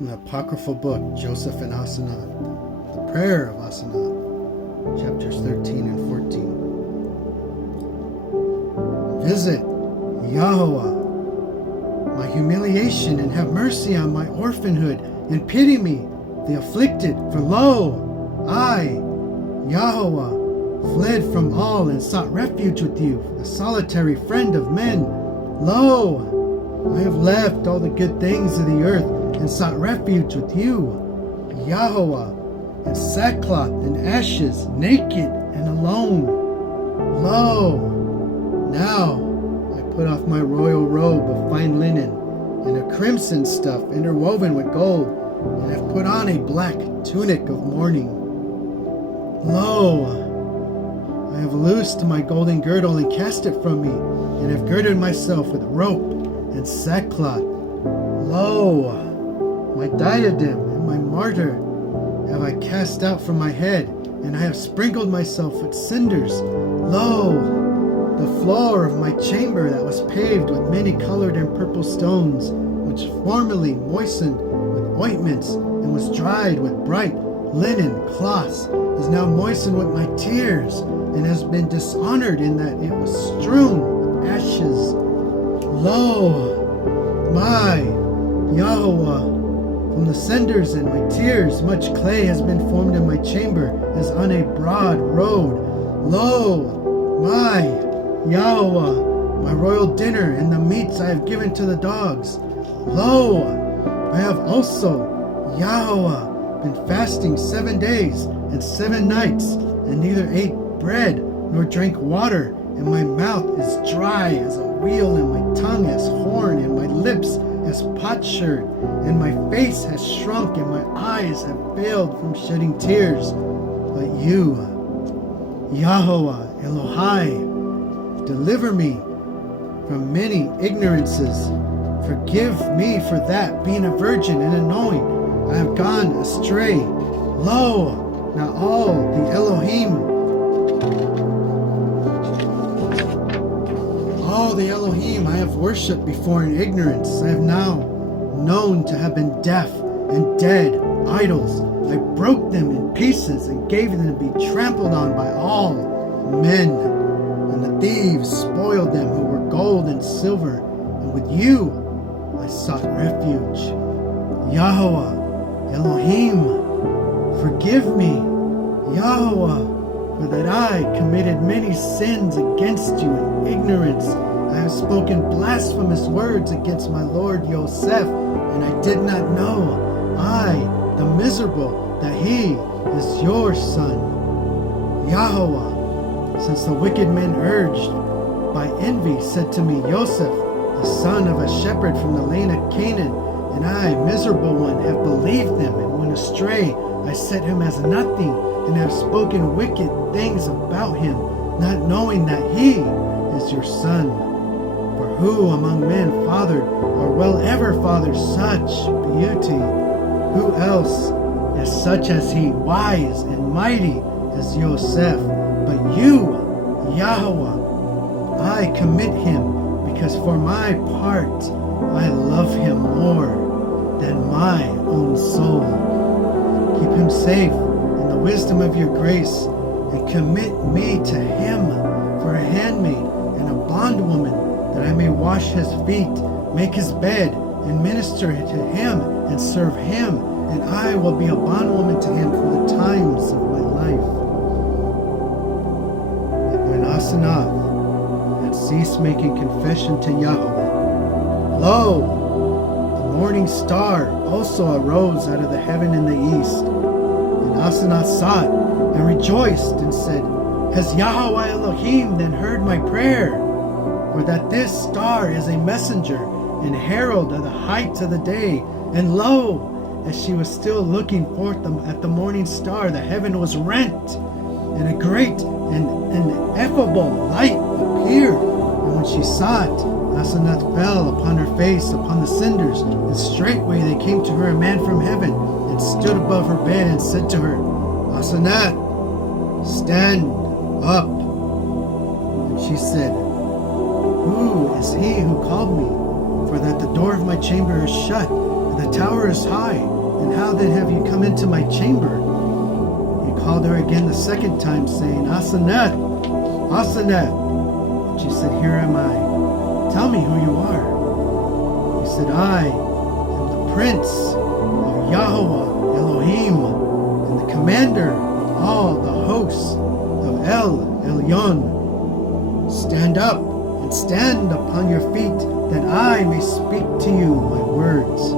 In the Apocryphal book, Joseph and Asenath, the prayer of Asenath, chapters 13 and 14. Visit, Yahweh, my humiliation, and have mercy on my orphanhood, and pity me, the afflicted, for lo, I, Yahweh, fled from all and sought refuge with you, the solitary friend of men. Lo, I have left all the good things of the earth and sought refuge with you, Yahweh, in sackcloth and ashes, naked and alone. Lo, now I put off my royal robe of fine linen and a crimson stuff interwoven with gold, and have put on a black tunic of mourning. Lo, I have loosed my golden girdle and cast it from me, and have girded myself with rope and sackcloth. Lo, my diadem and my martyr have I cast out from my head, and I have sprinkled myself with cinders. Lo, the floor of my chamber that was paved with many colored and purple stones, which formerly moistened with ointments and was dried with bright linen cloths, is now moistened with my tears, and has been dishonored in that it was strewn with ashes. Lo, my Yahweh, from the cinders and my tears, much clay has been formed in my chamber as on a broad road. Lo, my Yahweh, my royal dinner and the meats I have given to the dogs. Lo, I have also, Yahweh, been fasting 7 days and 7 nights, and neither ate bread nor drank water, and my mouth is dry as a wheel, and my tongue as horn, and my lips as potsherd, and my face has shrunk, and my eyes have failed from shedding tears. But you, Yahweh Elohai, deliver me from many ignorances. Forgive me for that, being a virgin and a knowing I have gone astray. Lo, now all the Elohim I have worshipped before in ignorance, I have now known to have been deaf and dead idols. I broke them in pieces and gave them to be trampled on by all men. And the thieves spoiled them who were gold and silver, and with you I sought refuge. Yahweh Elohim, forgive me, Yahweh, for that I committed many sins against you in ignorance. I have spoken blasphemous words against my Lord Yosef, and I did not know, I, the miserable, that he is your son. Yahweh, since the wicked men urged by envy said to me, Yosef, the son of a shepherd from the land of Canaan, and I, miserable one, have believed them and went astray. I set him as nothing, and have spoken wicked things about him, not knowing that he is your son. For who among men fathered, or will ever father such beauty? Who else is such as he, wise and mighty as Yosef? But you, Yahweh, I commit him, because for my part I love him more than my own soul. Keep him safe in the wisdom of your grace, and commit me to him for a handmaid and a bondwoman, that I may wash his feet, make his bed, and minister to him, and serve him, and I will be a bondwoman to him for the times of my life. And when Asenath had ceased making confession to Yahweh, lo, the morning star also arose out of the heaven in the east. And Asenath saw it, and rejoiced, and said, Has Yahweh Elohim then heard my prayer? For that this star is a messenger and herald of the heights of the day. And lo, as she was still looking forth at the morning star, the heaven was rent, and a great and ineffable light appeared. And when she saw it, Asenath fell upon her face upon the cinders, and straightway there came to her a man from heaven, and stood above her bed, and said to her, Asenath, stand up. And she said, Who is he who called me? For that the door of my chamber is shut, and the the tower is high, and how then have you come into my chamber? He called her again the second time, saying, Asenath, Asenath. And she said, Here am I. Tell me who you are. He said, I am the prince of Yahweh Elohim, and the commander of all the hosts of El Elyon. Stand up and stand upon your feet, that I may speak to you my words.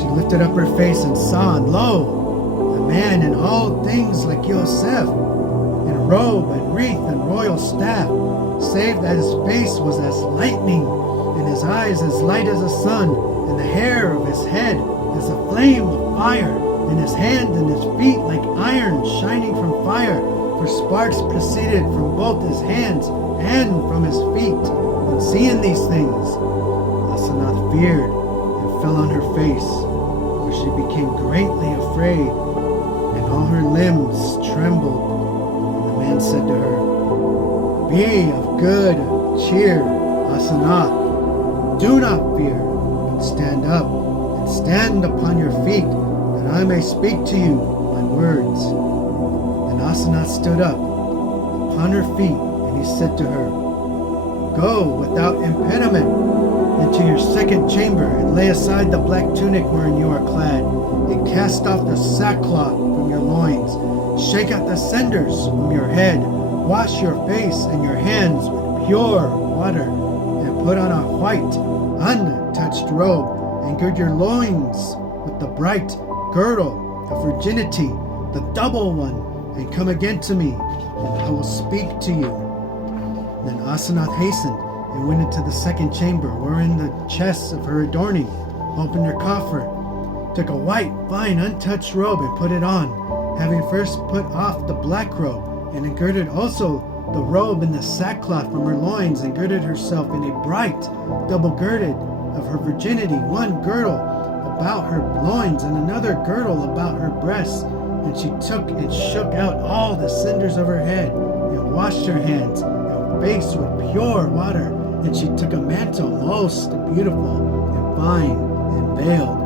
She lifted up her face and saw, and lo, a man in all things like Yosef, in robe and wreath and royal staff, save that his face was as lightning, and his eyes as light as the sun, and the hair of his head as a flame of fire, and his hand and his feet like iron shining from fire, for sparks proceeded from both his hands and from his feet. And seeing these things, Asenath feared and fell on her face, for she became greatly afraid, and all her limbs trembled. And the man said to her, Be of good cheer, Asenath. Do not fear, but stand up and stand upon your feet, that I may speak to you my words. And Asenath stood up upon her feet, and he said to her, Go without impediment into your second chamber, and lay aside the black tunic wherein you are clad, and cast off the sackcloth from your loins. Shake out the cinders from your head. Wash your face and your hands with pure water, and put on a white, untouched robe, and gird your loins with the bright girdle of virginity, the double one, and come again to me, and I will speak to you. Then Asenath hastened and went into the second chamber, wherein the chests of her adorning, opened her coffer, took a white, fine, untouched robe, and put it on, having first put off the black robe, and girded also the robe and the sackcloth from her loins, and girded herself in a bright, double girded of her virginity, one girdle about her loins, and another girdle about her breasts. And she took and shook out all the cinders of her head, and washed her hands and face with pure water. And she took a mantle most beautiful and fine, and veiled